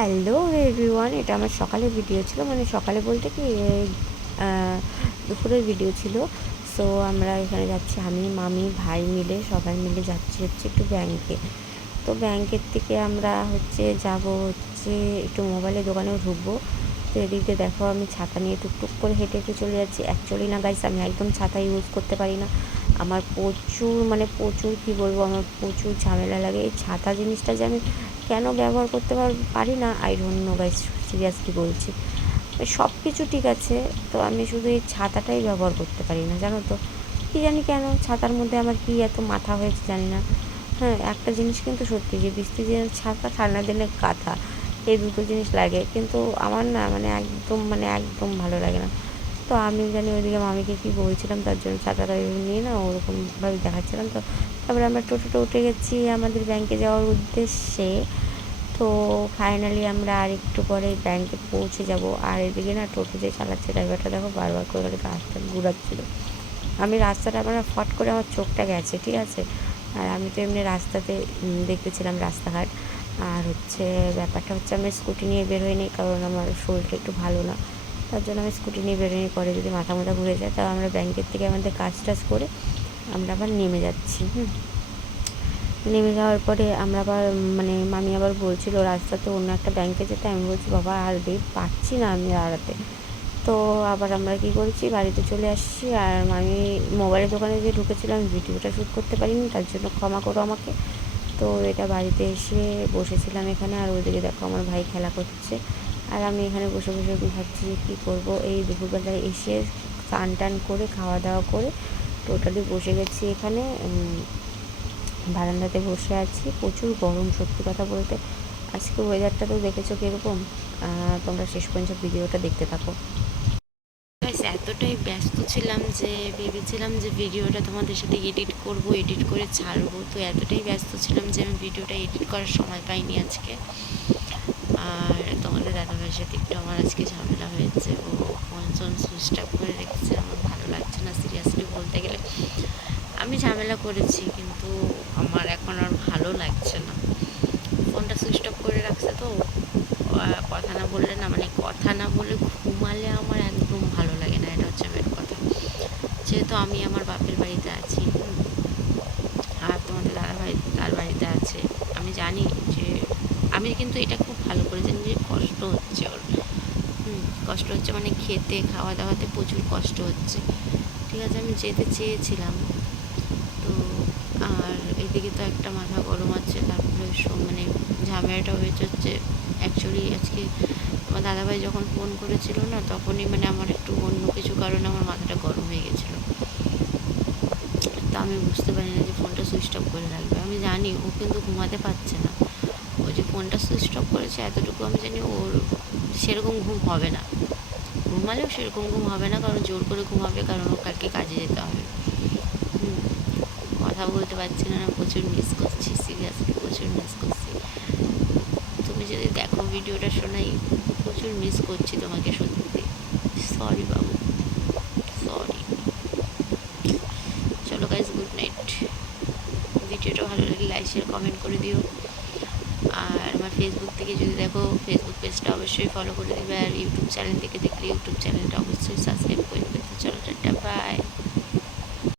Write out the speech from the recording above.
Hello everyone এটা আমার সকালের ভিডিও ছিল। মানে সকালে বলতে কি দুপুরের ভিডিও ছিল। সো আমরা এখানে যাচ্ছি। আমি, মামি, ভাই মিলে, সবাই মিলে যাচ্ছি হচ্ছে একটু ব্যাংকে তো ব্যাংকের থেকে আমরা হচ্ছে যাব হচ্ছে একটু মোবাইলের দোকানেও ঢুকবো। তো এদিকে দেখো, আমি ছাতা নিয়ে টুকটুক করে হেঁটে হেঁটে চলে যাচ্ছি। অ্যাকচুয়ালি না গাইস আমি একদম ছাতা ইউজ করতে পারি না। আমার প্রচুর মানে প্রচুর কী বলব, আমার প্রচুর ঝামেলা লাগে। এই ছাতা জিনিসটা যে আমি কেন ব্যবহার করতে পার- না? I don't know guys seriously বলছি। সব কিছু ঠিক আছে, তো আমি শুধু এই ছাতাটাই ব্যবহার করতে পারি না, জানো তো? কী জানি কেন, ছাতার মধ্যে আমার কি এত মাথা হয়েছে জানি না। হ্যাঁ একটা জিনিস কিন্তু সত্যি যে, বৃষ্টি দিনের ছাতা, ঠান্ডা দিনে কাঁথা, এই দুটো জিনিস লাগে। কিন্তু আমার না মানে একদম মানে একদম ভালো লাগে না। তো আমি জানি ওইদিকে মামিকে কী বলছিলাম, তার জন্য ছাতাটা নিয়ে না ওরকমভাবে দেখাচ্ছিলাম। তো তারপরে আমরা টোটোতে উঠে গেছি আমাদের ব্যাংকে যাওয়ার উদ্দেশ্যে। তো ফাইনালি আমরা আর একটু পরে ব্যাংকে পৌঁছে যাব। আর এদিকে না টোটো যে চালাচ্ছে ড্রাইভারটা দেখো বারবার করে খালি গাছটা ঘুরাচ্ছিল। আমি রাস্তাটা আমার ফট করে আমার চোখটা গেছে, ঠিক আছে? আর আমি তো এমনি রাস্তাতে দেখতেছিলাম রাস্তাঘাট। আর হচ্ছে ব্যাপারটা হচ্ছে আমি স্কুটি নিয়ে বের হইনি, কারণ আমার শরীরটা একটু ভালো না। তার জন্য আমি স্কুটি নিয়ে বেরোনি পরে যদি মাথা মাথা ঘুরে যায়, তাও আমরা ব্যাংকের থেকে আমাদের কাজ টাজ করে আমরা আবার নেমে যাচ্ছি, হুম। নেমে যাওয়ার পরে আমরা আবার মানে মামি আবার বলছিল, রাস্তাতে অন্য একটা ব্যাংকে যেতে। আমি বলছি, বাবা, আর রে পাচ্ছি না আমি দাঁড়াতে। তো আবার আমরা কি করেছি, বাড়িতে চলে আসছি। আর আমি মোবাইলের দোকানে যে ঢুকেছিলাম ভিডিওটা শ্যুট করতে পারিনি, তার জন্য ক্ষমা করো আমাকে। তো এটা বাড়িতে এসে বসেছিলাম এখানে। আর ওইদিকে দেখো আমার ভাই খেলা করছে। আর আমি এখানে বসে বসে ভাবছি যে কী করব। এই দুপুরবেলায় এসে স্নান টান করে খাওয়া দাওয়া করে টোটালি বসে গেছি এখানে। বারান্দাতে বসে আছি। প্রচুর গরম, সত্যি কথা বলতে। আজকে ওয়েদারটা তো দেখেছ কীরকম? তোমরা শেষ পর্যন্ত ভিডিওটা দেখতে থাকো। এতটাই ব্যস্ত ছিলাম যে, ভেবেছিলাম যে ভিডিওটা তোমাদের সাথে এডিট করব এডিট করে ছাড়বো। তো এতটাই ব্যস্ত ছিলাম যে আমি ভিডিওটা এডিট করার সময় পাইনি আজকে। আর দাদাভাইয়ের সাথে একটু আমার আজকে ঝামেলা হয়েছে। ও ফোন টোন সুইচ অফ করে রেখেছে। আমার ভালো লাগছে না সিরিয়াসলি বলতে গেলে। আমি ঝামেলা করেছি, কিন্তু আমার এখন আর ভালো লাগছে না। ফোনটা সুইচ অফ করে রাখছে তো। কথা না বললে না মানে কথা না বলে ঘুমালে আমার একদম ভালো লাগে না, এটা হচ্ছে মেন কথা। যেহেতু আমি আমার বাপের বাড়িতে আছি আর তোমাদের দাদা ভাই তার বাড়িতে আছে। আমি জানি যে, আমি কিন্তু এটা খুব ভালো করে জানি যে কষ্ট হচ্ছে ওর। হুম, কষ্ট হচ্ছে মানে খেতে খাওয়া দাওয়াতে প্রচুর কষ্ট হচ্ছে। ঠিক আছে আমি যেতে চেয়েছিলাম। তো আর এদিকে তো একটা মাথা গরম আছে তারপরে মানে ঝামেলাটা হয়েছে হচ্ছে অ্যাকচুয়ালি আজকে আমার দাদাভাই যখন ফোন করেছিল না তখনই মানে আমার একটু অন্য কিছু কারণে আমার মাথাটা গরম হয়ে গেছিল। তা আমি বুঝতে পারি না যে ফোনটা সুইচ অফ করে রাখবে। আমি জানি ও কিন্তু ঘুমাতে পারছে না। ও যে ফোনটা সুইচ অফ করেছে, এতটুকু আমি জানি ওর সেরকম ঘুম হবে না। ঘুমালেও সেরকম ঘুম হবে না, কারণ জোর করে ঘুমাবে, কারণ ও কালকে কাজে যেতে হবে। কথা বলতে পারছি না প্রচুর মিস করছি সিরিয়াসলি প্রচুর মিস করছি। তুমি যদি দেখো ভিডিওটা শোনাই, প্রচুর মিস করছি তোমাকে সত্যি। সরি বাবু সরি চলো গাইজ গুড নাইট ভিডিওটা ভালো লাগলে লাইক শেয়ার কমেন্ট করে দিও। আর আমার ফেসবুক থেকে যদি দেখো ফেসবুক পেজটা অবশ্যই ফলো করে দেবে আর ইউটিউব চ্যানেল থেকে দেখলে ইউটিউব চ্যানেলটা অবশ্যই সাবস্ক্রাইব করে দেবে। চলো টাটা বাই